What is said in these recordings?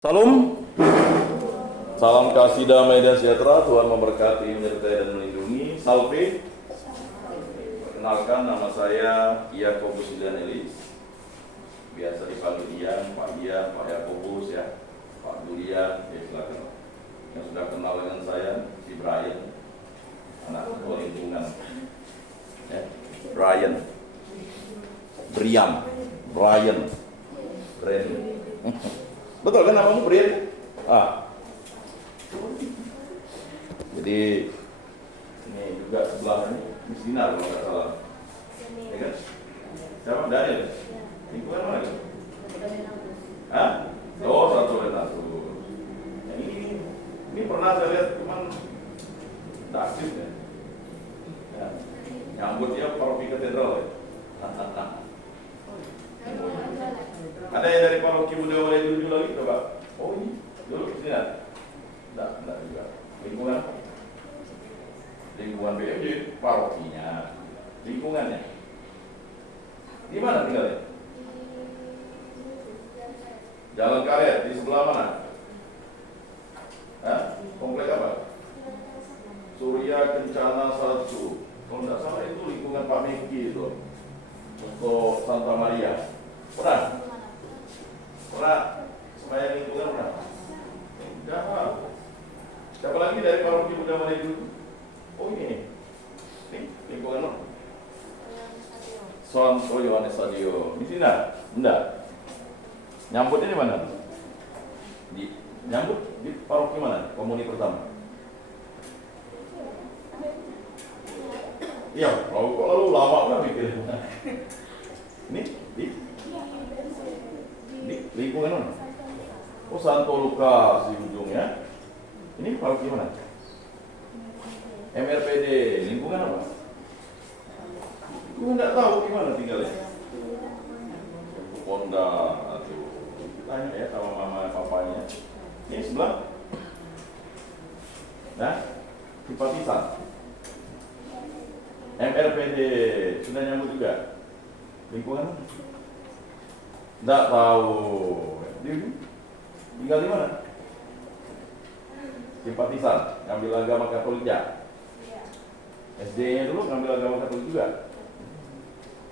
Salam, salam kasih damai dan sejahtera. Tuhan memberkati, menyertai dan melindungi. Salve. Perkenalkan, nama saya Yakobus Julianelis. Biasa dipanggil Ian, Pak Ian, Pak Yakobus ya, Pak Julian. Ya silakan. Yang sudah kenal dengan saya, si Brian, anak ketua lingkungan. Ya, Brian, Brian. Betul kan namamu Brian? Jadi ini juga sebelahnya ini Sinar kalau nggak salah. Ya kan? Siapa? Daniel? Lingkungan mana? Oh, satu Renatus. Yang ini pernah saya lihat cuman tak aktif ya. Nyambut dia paroki katedral ya. Ada yang dari paroki Muda Wali dulu lagi coba? Oh ini dulu sini ada? Enggak juga. Lingkungan BMJ parokinya, lingkungannya. Di mana tinggalnya? Jalan Karet di sebelah mana? Komplek apa? Surya Kencana 1. Kalau tidak salah itu lingkungan Pak Meki itu. Untuk Santa Maria. Pernah supaya lingkungan pernah? Enggak. Siapa lagi dari paroki Muda Wali dulu? Oh ini lingkungan apa? Santo Yohanes Sadio. Di sini enggak? Nyambutnya di mana? Nyambut di paroki mana? Komuni pertama. Iya, kalau lama kan mikir. Ini di lingkungan mana? Oh, Santo Lukas di ujungnya. Ini paroki mana? MRPD, lingkungan apa? Aku nggak tahu gimana tinggalnya. Ponda atau tanya ya sama mama papanya. Ini sebelah. Nah, simpatisan. MRPD sudah nyambut juga. Lingkungan apa? Nggak tahu. Tinggal di mana? Simpatisan, ngambil agama Katolik ya? SD-nya dulu ngambil agama Katolik juga?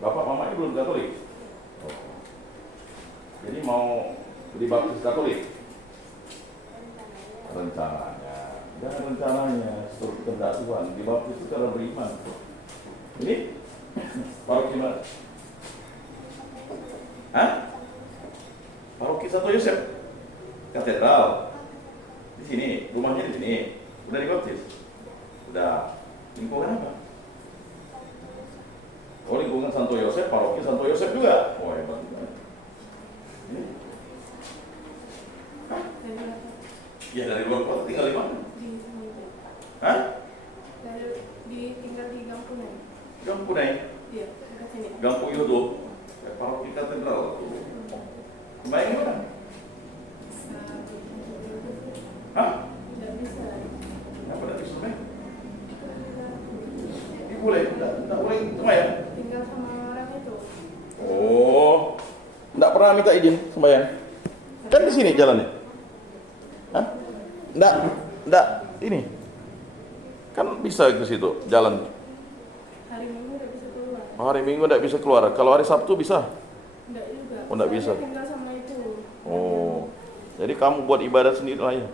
Bapak mamanya belum Katolik? Jadi mau dibaptis Katolik? Rencananya. Jangan rencananya, seperti kehendak Tuhan. Dibaptis itu cara beriman. Ini? Paroki mana? Paroki Santo Yosef Katedral di sini, rumahnya di sini. Udah dibaptis? Udah. Lingkungan apa? Oh, lingkungan Santo Yosef, paroki Santo Yosef juga. Oh, hebat banget. Ya dari luar kota tinggal di mana? Tinggal di Gampunai. Gampunai? Iya, dekat sini. Gampung Yodo. Paroki Katedral. Bayang mana? Tidak bisa. Kenapa tidak bisa? Ini boleh? Tidak boleh sembahyang? Tinggal sama orang itu. Oh, tidak pernah minta izin sembahyang? Kan di sini jalannya? Tidak, ini. Kan bisa ke situ jalan. Hari Minggu tidak bisa keluar. Oh, hari Minggu tidak bisa keluar. Kalau hari Sabtu bisa? Tidak juga. Oh, tidak bisa. Tinggal sama itu. Oh, jadi kamu buat ibadah sendiri lah ya.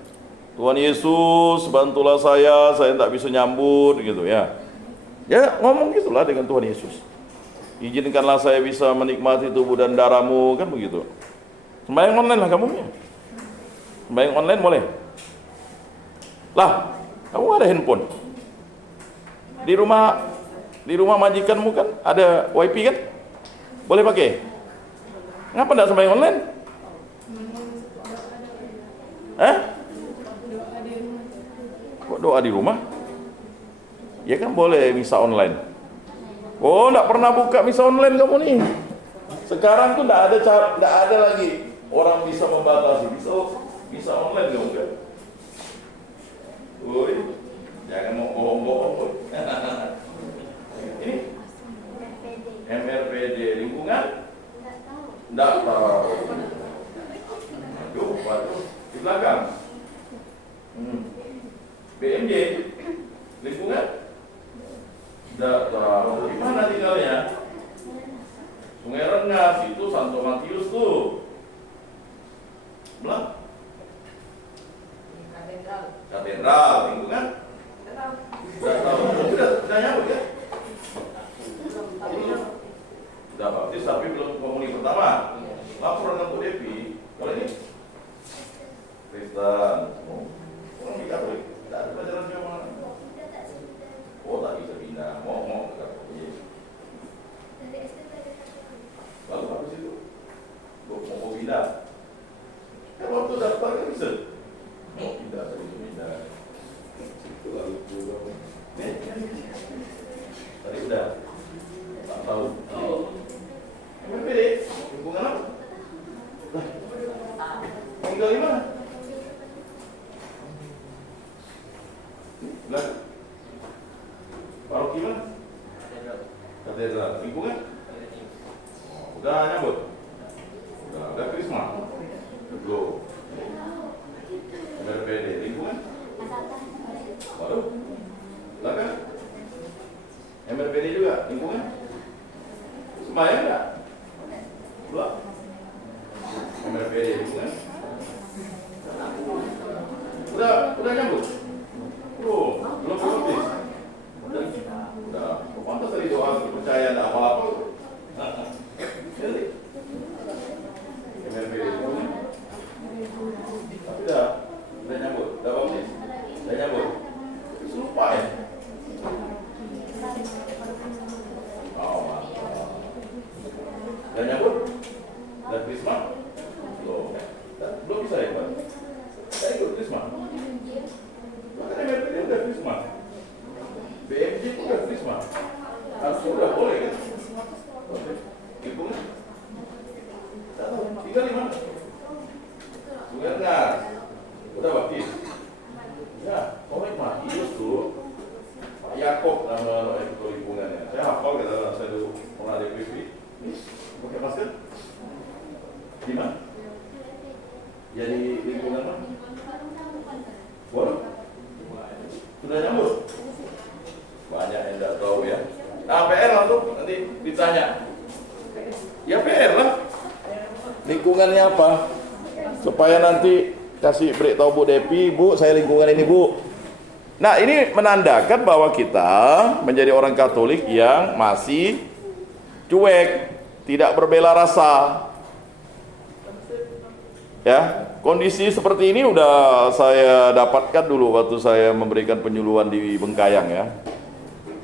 Tuhan Yesus, bantulah saya tidak bisa nyambut gitu ya. Ya ngomong gitulah dengan Tuhan Yesus. Izinkanlah saya bisa menikmati tubuh dan darahmu, kan begitu. Sembahyang online lah kamu ya. Sembahyang online boleh. Lah, kamu ada handphone. Di rumah majikanmu kan ada wifi kan? Boleh pakai. Ngapa enggak sembahyang online? Kok doa di rumah? Ya kan boleh misa online. Oh, enggak pernah buka misa online kamu nih. Sekarang tuh enggak ada lagi orang bisa membatasi. Misa online kamu kan? Woi, jangan mau bohong-bohong. Ini MRPD lingkungan? Enggak tahu. Aduh, waduh. belakang. BMJ, lingkungan. Tidak tahu di mana tinggalnya. Sungai Rengas itu Santo Matius tuh. Belah. Katedral, lingkungan. Tidak tahu. Sudah nyambut ya? Sudah baptis tapi belum komuni pertama. Laporan untuk Devi. Kalau ini Kristen. Orang di Katolik. Tidak ada pelajaran Jawa. Oh, tak bisa pindah. Mau ke Katolik. Lalu habis itu mau pindah. Kan waktu daftar kan bisa. Mau pindah tadi pindah. Itu lalu pulang. Tadi udah. Tak tahu. MPD, lingkungan apa? Tinggal di mana? Belakang. Paroki mana? Katedral. Lingkungan? Udah nyambut? Udah Krisma? Belum. MPD, lingkungan? Waduh. Belakang? MPD juga, lingkungan? Sembahyang enggak? Belum. MPD lingkungan? Udah nyambut? Belum baptis? Udah. Pantas tadi doa percaya enggak apa-apa. Jadi MPD lingkungan? Tapi udah nyambut? Udah baptis? Udah nyambut? Lupa ya? Udah nyambut? Udah Krisma? Belum bisa ya Pak? Saya ikut Krisma? Makanya MPD udah Krisma. BMJ udah Krisma. Harusnya udah boleh kan? Lingkungan? Tidak tahu, tinggal di mana? Sungai Rengas. Udah baptis? Ya, Orang Matius tuh Pak Yakob nama itu lingkungannya. Saya hafal kata saya dulu pernah di PV. Pakai masker? Di mana? Ya di lingkungan mana? Waduh. Sudah nyambut? Banyak yang tidak tahu ya. Nah PR langsung nanti ditanya. Ya PR lah. Lingkungannya apa? Supaya nanti kasih beritahu Bu Depi, Bu saya lingkungan ini Bu. Nah ini menandakan bahwa kita menjadi orang Katolik yang masih cuek, tidak berbela rasa. Ya, kondisi seperti ini udah saya dapatkan dulu waktu saya memberikan penyuluhan di Bengkayang ya.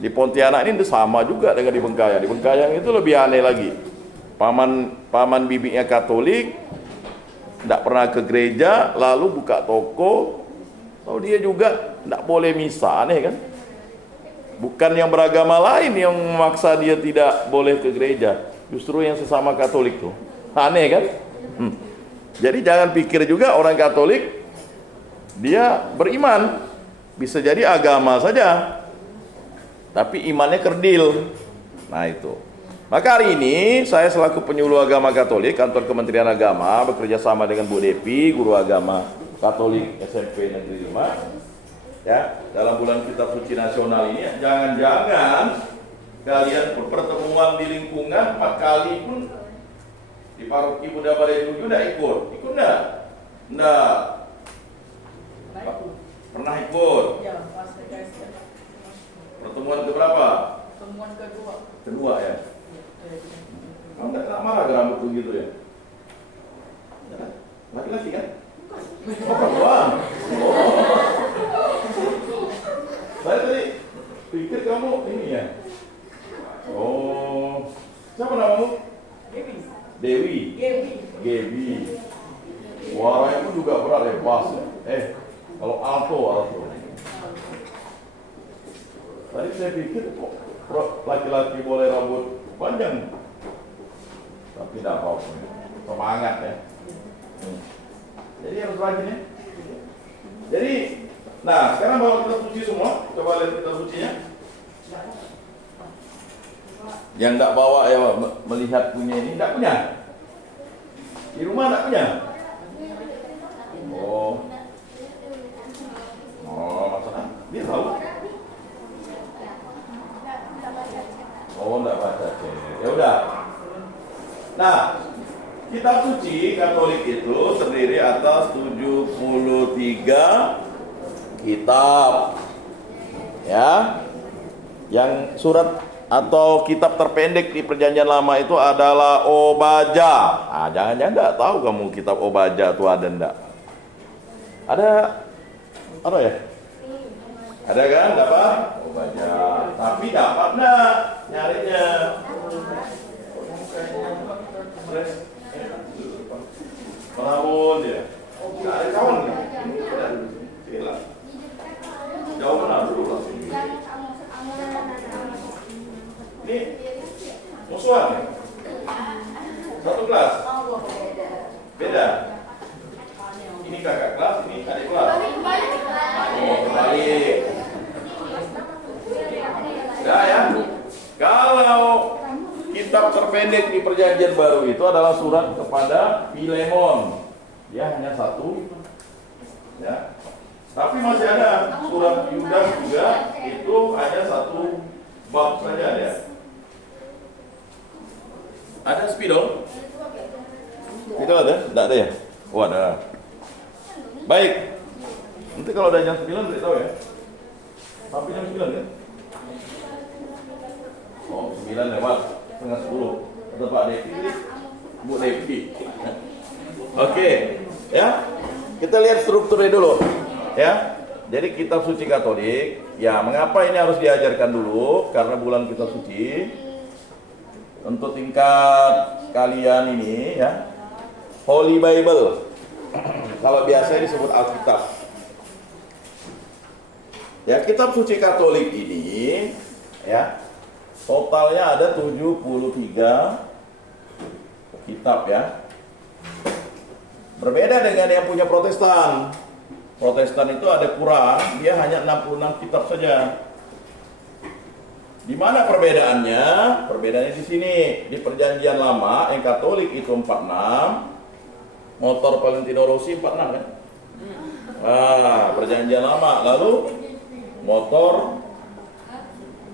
Di Pontianak ini sama juga dengan di Bengkayang. Di Bengkayang itu lebih aneh lagi. Paman bibinya Katolik, tidak pernah ke gereja, lalu buka toko. Lalu dia juga tidak boleh misa, aneh kan? Bukan yang beragama lain yang memaksa dia tidak boleh ke gereja, justru yang sesama Katolik tuh. Aneh kan? Jadi jangan pikir juga orang Katolik dia beriman, bisa jadi agama saja, tapi imannya kerdil. Nah itu. Maka hari ini saya selaku penyuluh agama Katolik kantor Kementerian Agama bekerja sama dengan Bu Depi, guru agama Katolik SMP Negeri 5. Ya, dalam bulan Kitab Suci Nasional ini jangan-jangan kalian pertemuan di lingkungan 4 kali pun di paroki Bunda Balai 7 udah ikut enggak? Enggak. Pernah ikut? Ya, pas guys. Pertemuan keberapa? Pertemuan kedua. Kedua ya. Kamu enggak marah ke rambut begitu ya? Laki-laki kan? Oh, perempuan. Saya tadi pikir kamu ini ya. Oh, siapa namamu? Dewi. Gebi. Suaranya pun juga berat ya, pas. Kalau alto. Tadi saya pikir kok laki-laki boleh rambut panjang, tapi tidak apa-apa. Semangat ya. Jadi harus rajin ya. Jadi, nah sekarang bawa kitab suci semua. Coba lihat kitab sucinya. Yang tidak bawa ya melihat punya ini, tidak punya. Di rumah tidak punya. Oh, 73 kitab. Ya. Yang surat atau kitab terpendek di Perjanjian Lama itu adalah Obaja. Jangan-jangan enggak tahu kamu kitab Obaja itu ada enggak? Ada apa ya? Ada kan? Dapat? Obaja. Tapi dapat enggak nyarinya? Penabun dia. Enggak ada kawan kan? Hilang. Jauh mana dulu lah. Ini musuhan ya? Satu kelas? Beda? Ini kakak kelas, ini adik kelas. Oh, kebalik. Nah ya, kalau kitab terpendek di Perjanjian Baru itu adalah surat kepada Filemon. Ya, hanya satu. Ya. Tapi masih ada surat Yudas juga, itu hanya satu bab saja ya. Ada spidol? Itu ada? Tidak ada ya? Oh ada. Baik. Nanti kalau udah jam 9 beritahu ya. Sampai jam 9 ya? Oh 9 lewat setengah 10. Kata Pak Devi, Bu Devi. Oke, ya. Kita lihat strukturnya dulu. Ya. Jadi kitab suci Katolik, ya mengapa ini harus diajarkan dulu? Karena bulan kitab suci untuk tingkat kalian ini ya, Holy Bible. Kalau biasanya disebut Alkitab. Ya, kitab suci Katolik ini ya, totalnya ada 73 kitab ya. Berbeda dengan yang punya Protestan. Protestan itu ada kurang, dia hanya 66 kitab saja. Di mana perbedaannya? Perbedaannya di sini. Di Perjanjian Lama yang Katolik itu 46, motor Valentino Rossi 46 kan? Perjanjian Lama. Lalu motor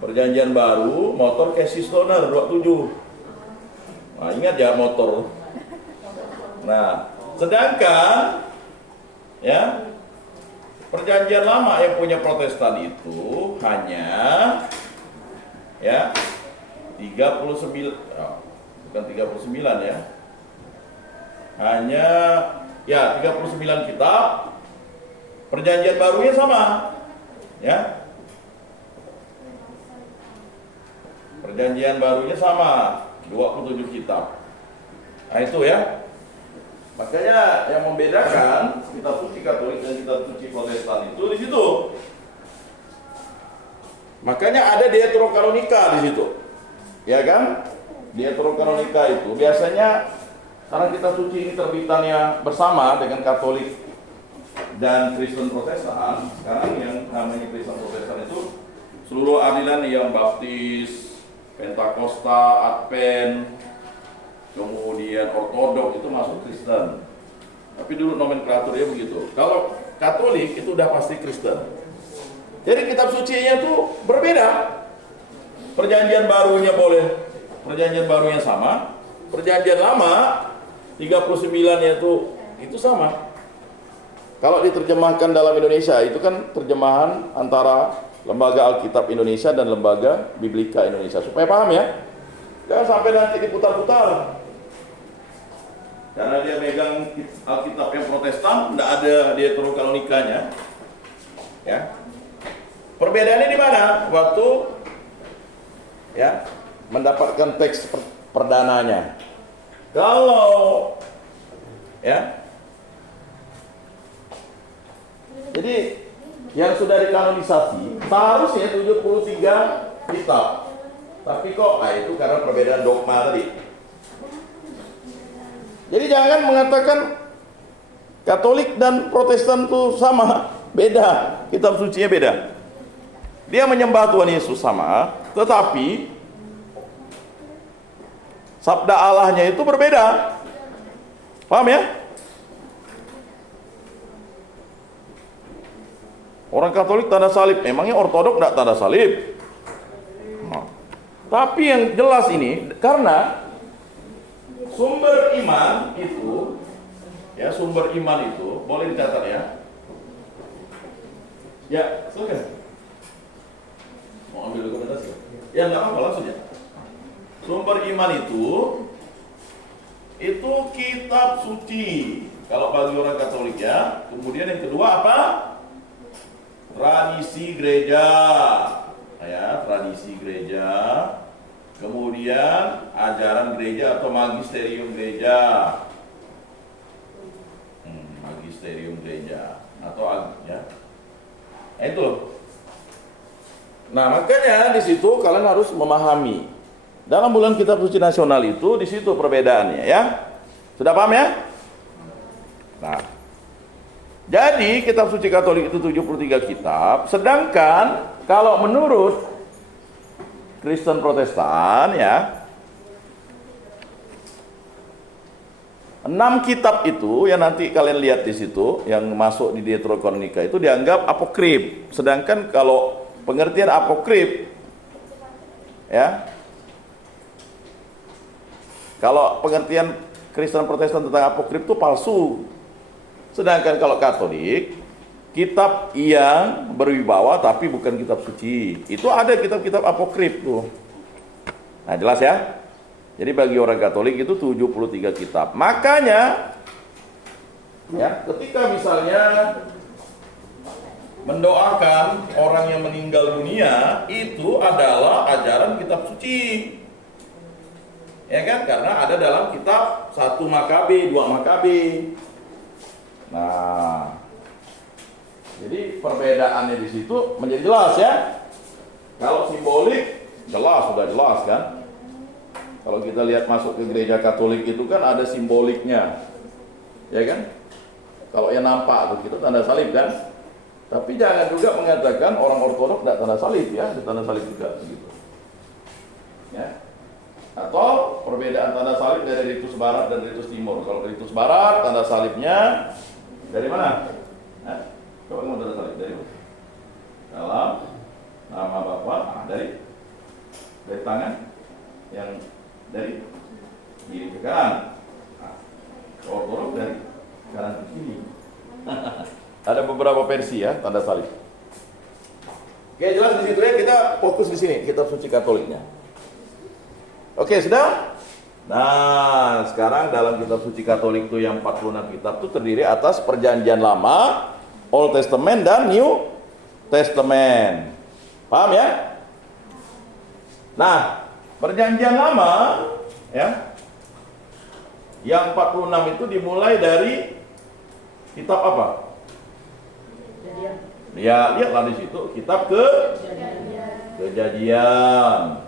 Perjanjian Baru, motor Casey Stoner 27. Nah, ingat ya motor. Nah, sedangkan ya Perjanjian Lama yang punya Protestan itu hanya ya 39, bukan 39 ya. Hanya ya 39 kitab. Perjanjian Barunya sama. Ya. Perjanjian Barunya sama, 27 kitab. Nah, itu ya. Makanya yang membedakan kitab suci Katolik dan kitab suci Protestan itu di situ. Makanya ada Deuterokanonika di situ. Ya kan? Deuterokanonika itu biasanya karena kitab suci ini terbitannya bersama dengan Katolik dan Kristen Protestan. Sekarang yang namanya Kristen Protestan itu seluruh aliran yang Baptis, Pentakosta, Advent, kemudian Ortodok itu masuk Kristen. Tapi dulu nomenklaturnya begitu. Kalau Katolik itu udah pasti Kristen. Jadi kitab sucinya itu berbeda. Perjanjian barunya boleh, perjanjian barunya sama. Perjanjian lama 39-nya itu sama. Kalau diterjemahkan dalam Indonesia itu kan terjemahan antara Lembaga Alkitab Indonesia dan Lembaga Biblika Indonesia. Supaya paham ya. Jangan sampai nanti diputar-putar. Karena dia megang Alkitab yang Protestan, tidak ada Deuterokanonikanya. Ya. Perbedaannya di mana? Waktu ya mendapatkan teks perdananya. Kalau ya, jadi yang sudah dikanonisasi seharusnya 73 kitab. Tapi kok itu karena perbedaan dogma tadi. Jadi jangan mengatakan Katolik dan Protestan itu sama, beda. Kitab sucinya beda. Dia menyembah Tuhan Yesus sama, tetapi sabda Allahnya itu berbeda. Paham ya? Orang Katolik tanda salib, emangnya Ortodok tidak tanda salib? Tapi yang jelas ini, karena sumber iman itu Ya, sumber iman itu boleh dicatat ya. Ya, silakan. Mau ambil dokumentasi? Ya, enggak apa-apa, langsung ya. Sumber iman itu kitab suci. Kalau bagi orang Katolik ya. Kemudian yang kedua apa? Tradisi gereja. Ya, tradisi gereja. Kemudian ajaran gereja atau magisterium gereja. Magisterium gereja atau ya. Itu loh. Nah, makanya di situ kalian harus memahami. Dalam bulan kitab suci nasional itu di situ perbedaannya ya. Sudah paham ya? Nah. Jadi kitab suci Katolik itu 73 kitab, sedangkan kalau menurut Kristen Protestan ya 6 kitab itu yang nanti kalian lihat di situ yang masuk di Deuterokanonika itu dianggap apokrif. Sedangkan kalau pengertian apokrif ya, kalau pengertian Kristen Protestan tentang apokrif itu palsu. Sedangkan kalau Katolik, kitab yang berwibawa tapi bukan kitab suci. Itu ada kitab-kitab apokrif tuh. Nah, jelas ya? Jadi bagi orang Katolik itu 73 kitab. Makanya ya, ketika misalnya mendoakan orang yang meninggal dunia itu adalah ajaran kitab suci. Ya kan? Karena ada dalam kitab 1 Makabe, 2 Makabe. Nah, jadi perbedaannya di situ menjadi jelas ya. Kalau simbolik jelas, sudah jelas kan. Kalau kita lihat masuk ke gereja Katolik itu kan ada simboliknya, ya kan? Kalau yang nampak tuh kita tanda salib kan. Tapi jangan juga mengatakan orang Ortodoks tidak tanda salib ya, ada tanda salib juga begitu. Ya. Atau perbedaan tanda salib dari ritus barat dan ritus timur. Kalau ritus barat tanda salibnya dari mana? Coba kamu tanda salib dari mana? Dalam nama Bapa, dari tangan yang dari kiri ke kanan. Ortodoks dari kanan ke kiri. Ada beberapa versi ya tanda salib. Oke, jelas di situ ya, kita fokus di sini kitab suci Katoliknya. Oke, sudah? Nah, sekarang dalam kitab suci Katolik itu yang 46 kitab itu terdiri atas perjanjian lama, Old Testament dan New Testament. Paham ya? Nah, perjanjian lama ya, yang 46 itu dimulai dari kitab apa? Ya, lihatlah di situ kitab Kejadian.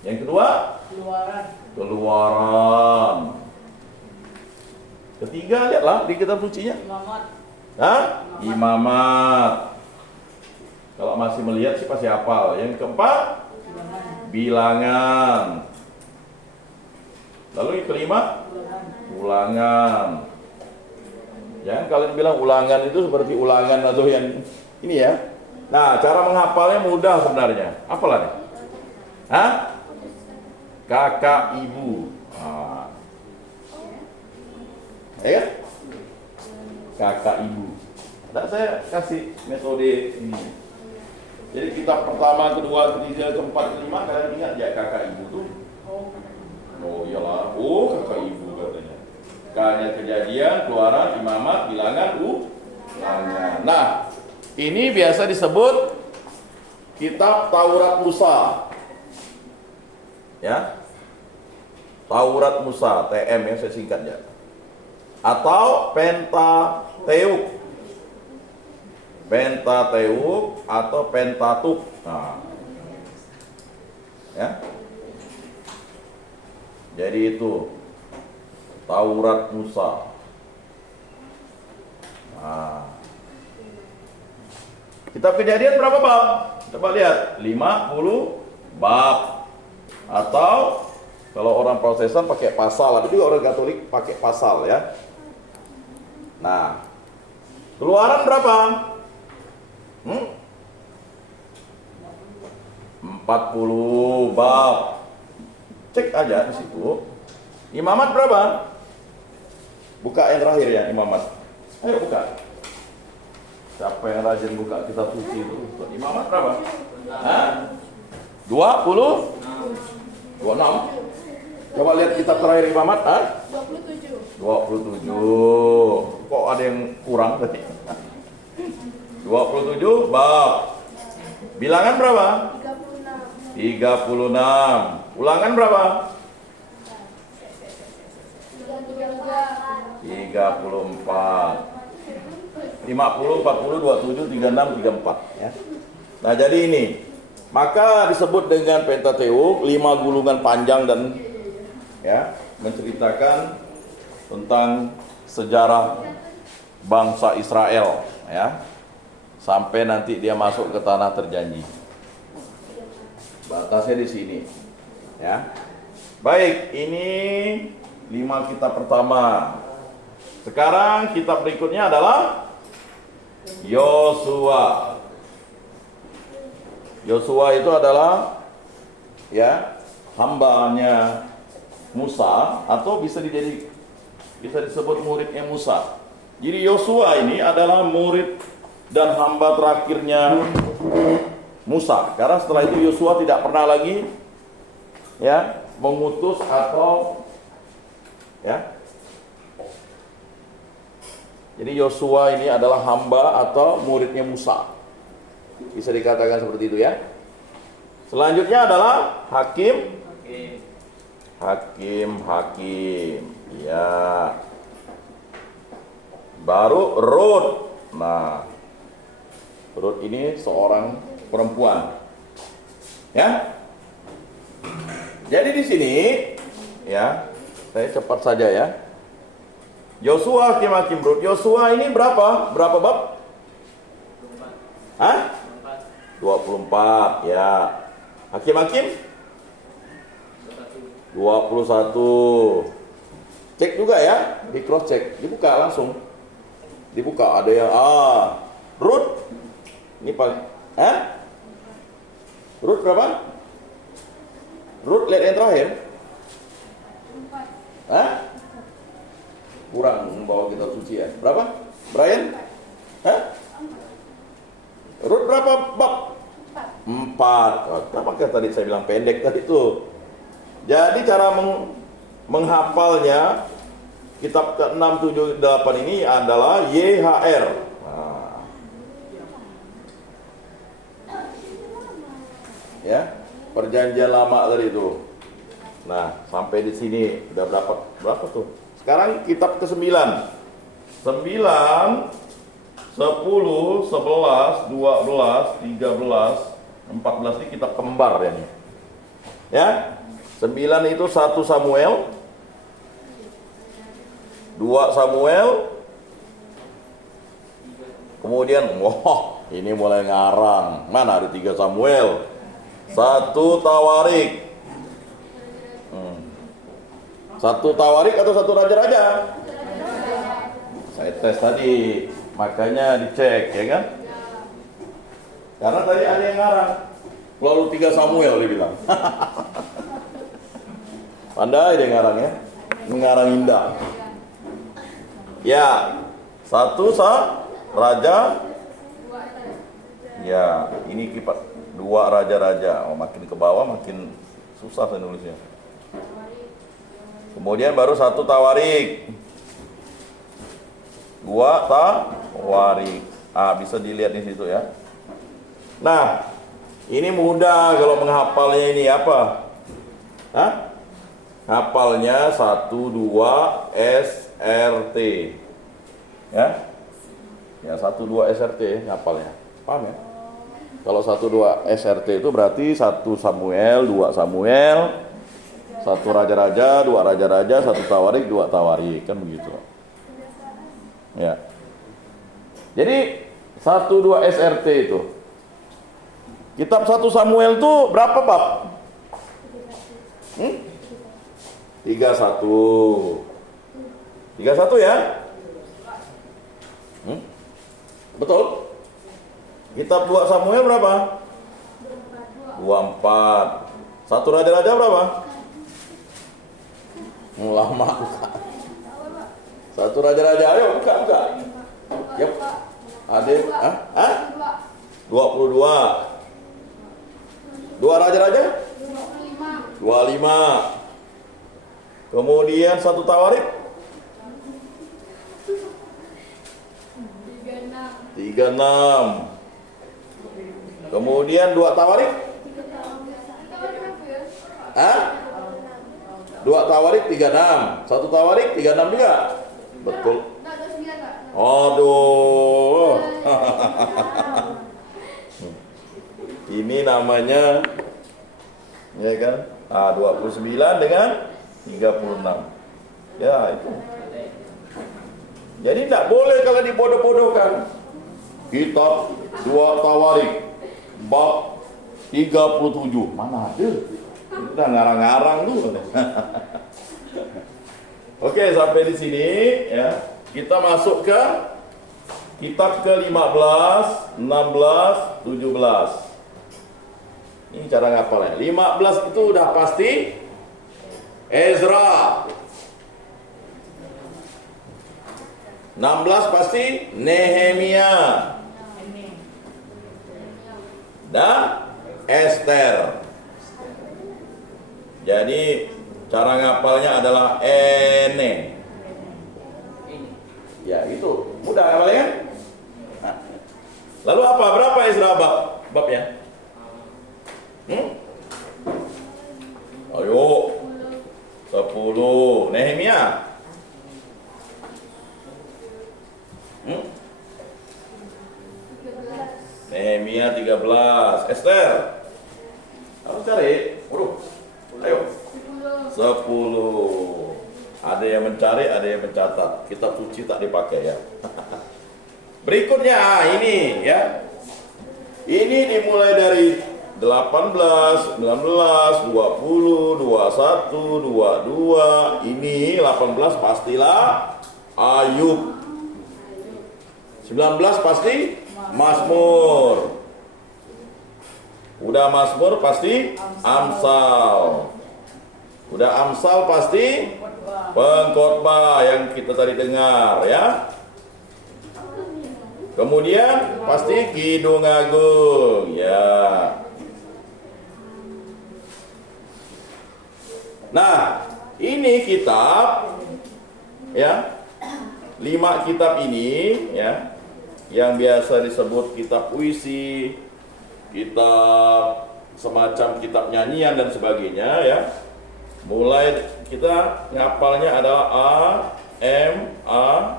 Yang kedua? Keluaran. Ketiga, lihatlah di kitab sucinya. Imamat. Kalau masih melihat sih pasti hafal. Yang keempat? Bilangan. Lalu yang kelima? Ulangan. Jangan kalian bilang ulangan itu seperti ulangan atau yang ini ya. Nah, cara menghafalnya mudah sebenarnya. Apalah nih? Kakak ibu. Ya kan? Kakak ibu. Nah, saya kasih metode ini. Jadi kitab pertama, kedua, ketiga, keempat, kelima, kalian ingat ya kakak ibu tuh? Oh iyalah, kakak ibu katanya. K-nya Kejadian, Keluaran, Imamat, Bilangan, Ulangan. Nah, ini biasa disebut kitab Taurat Musa. Ya, Taurat Musa, TM yang saya singkatnya, atau Pentateuch atau Pentateuch. Nah, ya, jadi itu Taurat Musa. Nah, kitab Kejadian berapa bab? Coba lihat, 50 bab. Atau kalau orang Protestan pakai pasal, tapi juga orang Katolik pakai pasal ya. Nah, Keluaran berapa? 40 bab. Cek aja di situ. Imamat berapa? Buka yang terakhir ya, Imamat. Ayo buka. Siapa yang rajin buka kitab suci itu? Imamat berapa? Hah? 20? 26? Coba lihat kitab terakhir Imamat, ah? 27. Kok ada yang kurang tadi? 27 bab. Bilangan berapa? 36. Ulangan berapa? 34. 50, 40, 27, 36, 34 ya. Nah, jadi ini maka disebut dengan Pentateuk, 5 gulungan panjang dan ya, menceritakan tentang sejarah bangsa Israel ya. Sampai nanti dia masuk ke tanah terjanji. Batasnya di sini. Ya. Baik, ini 5 kitab pertama. Sekarang kitab berikutnya adalah Yosua. Yosua itu adalah ya, hambanya Musa atau bisa disebut muridnya Musa. Jadi Yosua ini adalah murid dan hamba terakhirnya Musa. Karena setelah itu Yosua tidak pernah lagi ya mengutus atau ya. Jadi Yosua ini adalah hamba atau muridnya Musa. Bisa dikatakan seperti itu ya. Selanjutnya adalah hakim. Ya. Baru Rut. Nah, Rut ini seorang perempuan. Ya. Jadi di sini ya, saya cepat saja ya. Yosua, hakim Rut. Yosua ini berapa? Berapa bab? 24. Hah? 24 ya. Hakim 21. Cek juga ya, di cross check, dibuka langsung. Dibuka ada yang Rut. Ini Pak. Hah? Rut berapa? Rut lihat yang terakhir. 4. Hah? Kurang membawa kitab suci ya. Berapa? Brian? Hah? Rut berapa bab? 4. Apakah tadi saya bilang pendek tadi itu? Jadi cara menghafalnya kitab ke-6, 7, 8 ini adalah YHR. Nah. Ya, perjanjian lama tadi itu. Nah, sampai di sini udah berapa tuh? Sekarang kitab ke-9. 9, 10, 11, 12, 13, 14 ini kitab kembar ya nih. Ya. 9 itu 1 Samuel, 2 Samuel. Kemudian ini mulai ngarang. Mana ada 3 Samuel? 1 Tawarik. 1 Tawarik atau 1 Raja-Raja? Saya tes tadi, makanya dicek ya kan? Karena tadi ada yang ngarang. Lalu 3 Samuel dibilang. Pandai dia ngarang ya. Mengarang indah. Ya, 1 Raja. Ya, ini kipas 2 Raja-Raja. Makin ke bawah makin susah saya nulisnya. Kemudian baru 1 Tawarik. 2 Tawarik. Bisa dilihat di situ ya. Nah, ini mudah kalau menghafalnya ini apa? Hah? Hafalnya 1, 2 SRT. Ya? Ya 1, 2 SRT hafalnya. Paham ya? Kalau 1, 2 SRT itu berarti 1 Samuel, 2 Samuel, 1 Raja-Raja, 2 Raja-Raja, 1 Tawarik, 2 Tawarik, kan begitu. Ya. Jadi 1, 2 SRT itu. Kitab 1 Samuel itu berapa bab? 31. 31 ya? Betul? Kitab 2 Samuel berapa? 24. 1 Raja-Raja berapa? Lama. 1 Satu raja-raja, ayo buka. Yap. Ada, 22. Dua raja-raja? 25. Kemudian satu tawarik? 36. Kemudian dua tawarik? Dua tawarik 36. Satu tawarik 36 juga? Betul. Aduh. Ini namanya ya kan? 29 dengan 36. Ya, itu. Jadi tidak boleh kalau dibodoh-bodohkan. Kitab 2 Tawarik bab 37. Mana ada? Udah ngarang-ngarang tuh. Oke, sampai di sini ya. Kita masuk ke kitab ke-15, 16, 17. Ini cara ngapalnya. 15 itu udah pasti Ezra. 16 pasti Nehemia dan Esther. Jadi cara ngapalnya adalah ene. Ya itu mudah ngapalnya kan? Nah. Lalu apa? Berapa Ezra babnya? Ayo 10. Nehemia? Nehemia 13. Esther? Harus cari. Ayo 10. Ada yang mencari, ada yang mencatat. Kitab suci tak dipakai ya. Berikutnya ini ya. Ini dimulai dari 18, 19, 20, 21, 22. Ini 18 pastilah Ayub. 19 pasti Mazmur. Udah Mazmur pasti Amsal. Udah Amsal pasti Pengkhotbah yang kita tadi dengar ya. Kemudian pasti Kidung Agung ya. Nah, ini kitab ya. 5 kitab ini ya, yang biasa disebut kitab puisi, kitab semacam kitab nyanyian dan sebagainya ya. Mulai kita ngapalnya adalah A, M, A,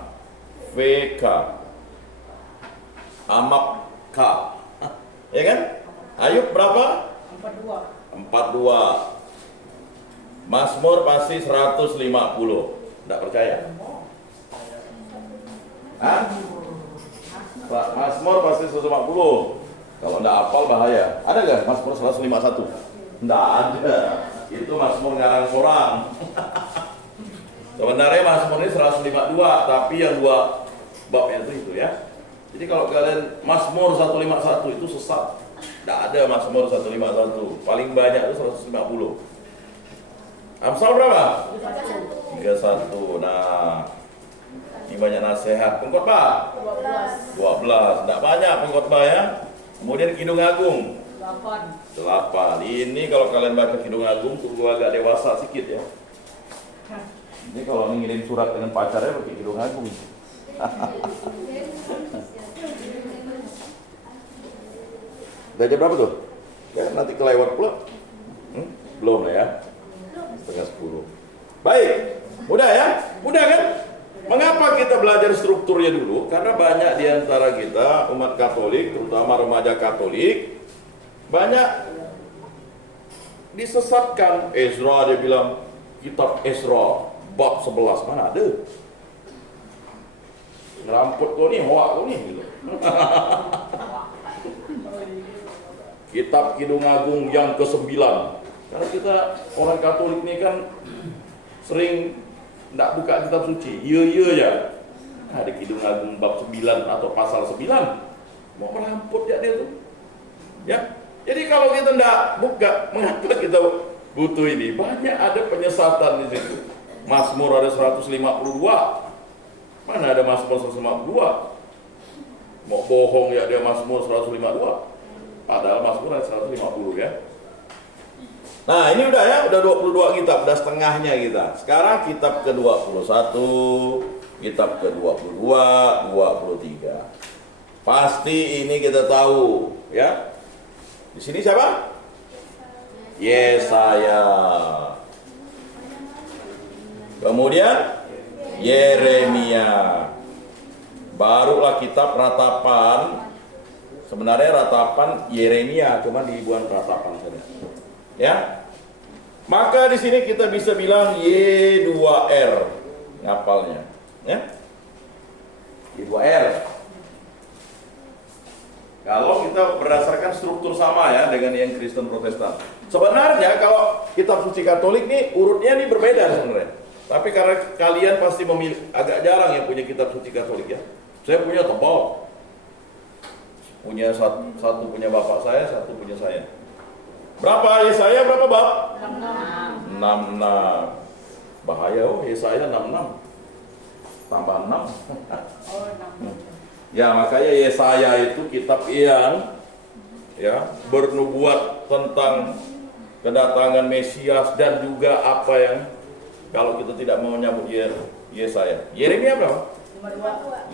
V, K. Amak K. Ya kan? Ayub berapa? 42. Mazmur pasti 150. Tidak percaya? Mazmur pasti 150. Kalau tidak hafal bahaya. Ada nggak Mazmur 151? Tidak ada. Itu Mazmur ngarang orang. Sebenarnya Mazmur ini 152, tapi yang 2 babnya itu ya. Jadi kalau kalian Mazmur 151 itu sesat. Tidak ada Mazmur 151. Paling banyak itu 150. Amsal berapa? 31. Nah, ini banyak nasihat. Pengkhotbah 12. Tidak banyak pengkhotbah ya. Kemudian Kidung Agung 8. Ini kalau kalian baca Kidung Agung tunggu agak dewasa sedikit ya. Ini kalau ngirim surat dengan pacarnya pakai Kidung Agung. Udah jam berapa tuh? Ya, nanti kelewat pula. Belum lah ya. Setengah 10. Baik, mudah ya? Mudah kan? Mengapa kita belajar strukturnya dulu? Karena banyak di antara kita umat Katolik, terutama remaja Katolik, banyak disesatkan. Ezra, dia bilang kitab Ezra bab 11, mana ada? Ngeramput kau nih, hoak kau nih gitu. Kitab Kidung Agung yang ke-9. Karena kita orang Katolik ini kan sering tidak buka kitab suci, iya ya. Ada Kidung Agung bab 9 atau pasal 9. Mau meramput ya dia tuh. Ya. Jadi kalau kita tidak buka, mengapa kita butuh ini? Banyak ada penyesatan di situ. Mazmur ada 152. Mana ada Mazmur 152? Mau bohong ya dia Mazmur 152. Padahal Mazmur ada 150 ya. Nah ini udah ya, udah 22 kitab, udah setengahnya kita. Sekarang kitab ke-21, kitab ke-22, 23. Pasti ini kita tahu ya. Di sini siapa? Yesaya. Kemudian Yeremia. Barulah kitab ratapan. Sebenarnya ratapan Yeremia, cuma dibuat ratapan saja. Ya. Maka di sini kita bisa bilang Y2R ngapalnya, ya. Y2R. Kalau kita berdasarkan struktur sama ya dengan yang Kristen Protestan. Sebenarnya kalau kitab suci Katolik nih urutnya nih berbeda sebenarnya. Tapi karena kalian pasti memilih, agak jarang yang punya kitab suci Katolik ya. Saya punya tebal. Punya satu punya bapak saya, satu punya saya. Berapa Yesaya berapa bab? 66. Bahaya Yesaya 66. Tambah 6. Ya makanya Yesaya itu kitab yang ya bernubuat tentang kedatangan Mesias dan juga apa yang kalau kita tidak mau menyambut Yesaya. Yeremia berapa? 52.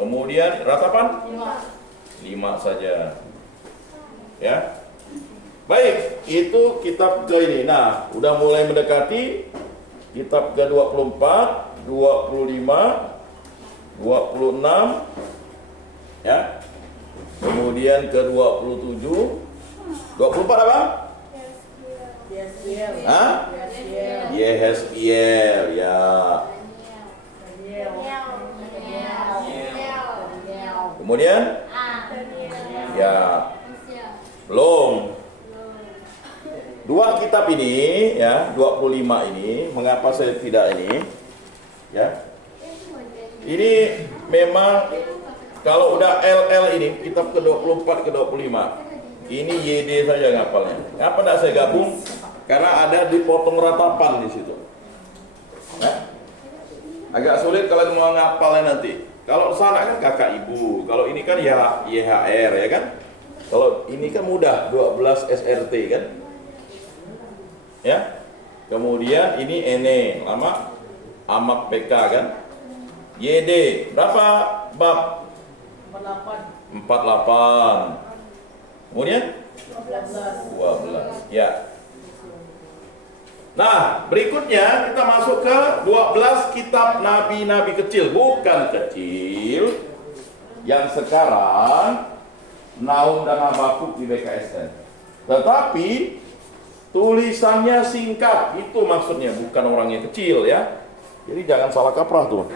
Kemudian ratapan 5 saja. Ya. Baik, itu kitab ke ini. Nah, udah mulai mendekati kitab ke-24, 25, 26 ya. Kemudian ke-27. 24 apa? Hah? Yehezkiel ya. Kemudian ya belum. Dua kitab ini ya, 25 ini, mengapa saya tidak ini? Ya. Ini memang kalau udah LL ini, kitab ke-24 ke-25. Ini YD saja ngapalnya. Ngapa enggak saya gabung? Karena ada dipotong ratapan di situ. Ya. Agak sulit kalau mau ngapalnya nanti. Kalau sana kan kakak ibu, kalau ini kan ya YHR ya kan. Kalau ini kan mudah, 12 SRT kan. Ya. Kemudian ini NE, lama amak PK kan. YD berapa bab? 48. Kemudian 12. Ya. Nah, berikutnya kita masuk ke 12 kitab nabi-nabi kecil, bukan kecil yang sekarang Nahum dan Habakuk di BKSN. Tetapi tulisannya singkat, itu maksudnya bukan orang yang kecil ya. Jadi jangan salah kaprah tuh.